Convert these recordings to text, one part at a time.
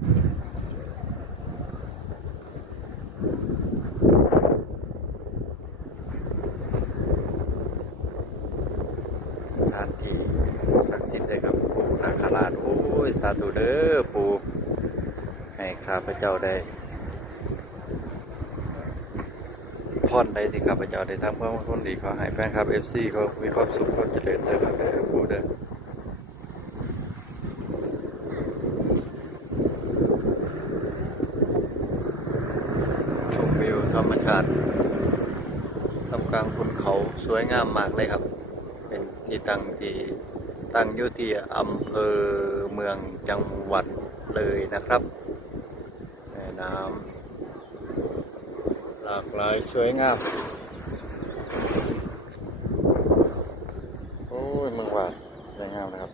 สถานที่ศักดิ์สิทธิ์เลยครับปู่นาคราชโอ้ย สาธุเด้อปู่ให้ข้าพเจ้าได้พรได้ที่ข้าพเจ้าได้ทำเพื่อคนดีขอให้แฟนคลับเอฟซีเขามีความสุขความเจริญเด้อครับปู่เด้อชมวิวธรรมชาติ ทำกลางภูเขาสวยงามมากเลยครับ เป็นที่ตั้งที่ตั้งอยู่ที่อำเภอเมืองจังหวัดเลยนะครับแม่น้ำหลากหลายสวยงาม โอ้ยเมืองว่าดสวยงามนะครับ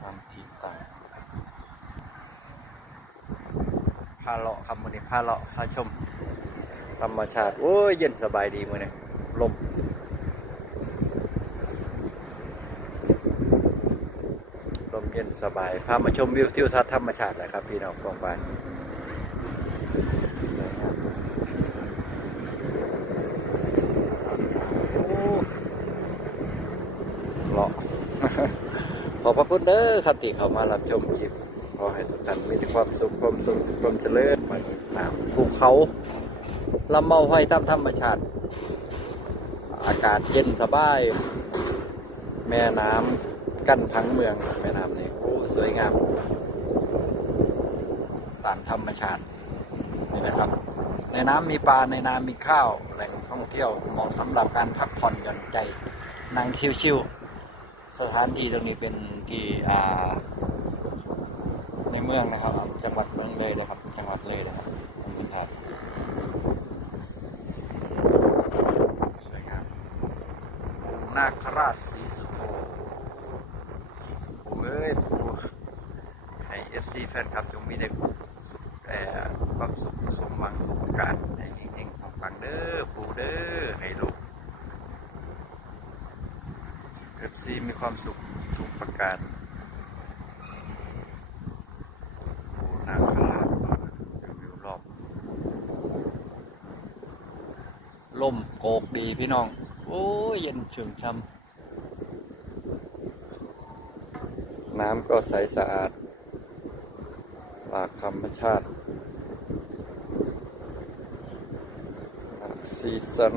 ทำที่ตั้ง พาเลาะครับมือนี้พาเลาะพาชม ธรรมชาติ โอ้ยเย็นสบายดีมื้อนี้ลมลมเย็นสบาย พามาชมวิวทิวทัศน์ธรรมชาติแหละครับ พี่น้องกองไปเลาะขอบพระคุณเด้อครับที่เข้ามารับชมคลิป ขอให้ทุกท่านมีแต่ความสุขความสุขความเจริญมันน้ำภูเขาลำเมาไห้ตามธรรมชาติ อากาศเย็นสบาย แม่น้ำกั้นพังเมืองแม่น้ำนี่โอ้สวยงามตามธรรมชาตินี่นะครับ ในน้ำมีปลาในน้ำมีข้าวแหล่งท่องเที่ยวเหมาะสำหรับการพักผ่อนหย่อนใจนั่งชิวๆสถานที่ตรงนี้เป็นที่อ่า เมืองนะครับ จังหวัดเมืองเลยนะครับ จังหวัดเลยนะครับธรรมชาติสวยงามปู่นาคราชศรีสุโธปู่เอ้ยปู่ให้เอฟซีแฟนคลับจงมีได้สุขเอ่ความสุขสมหวังทุกประการให้เฮงๆปังเด้อปู่เด้อให้ลูกเอฟซีมีความสุขทุกประการ โอ้น้ำขลาดวิวรอบ ลมโกกดีพี่น้อง โอ้ยเย็นชื่นช่ำน้ำก็ใสสะอาด ปากธรรมชาติซีซัน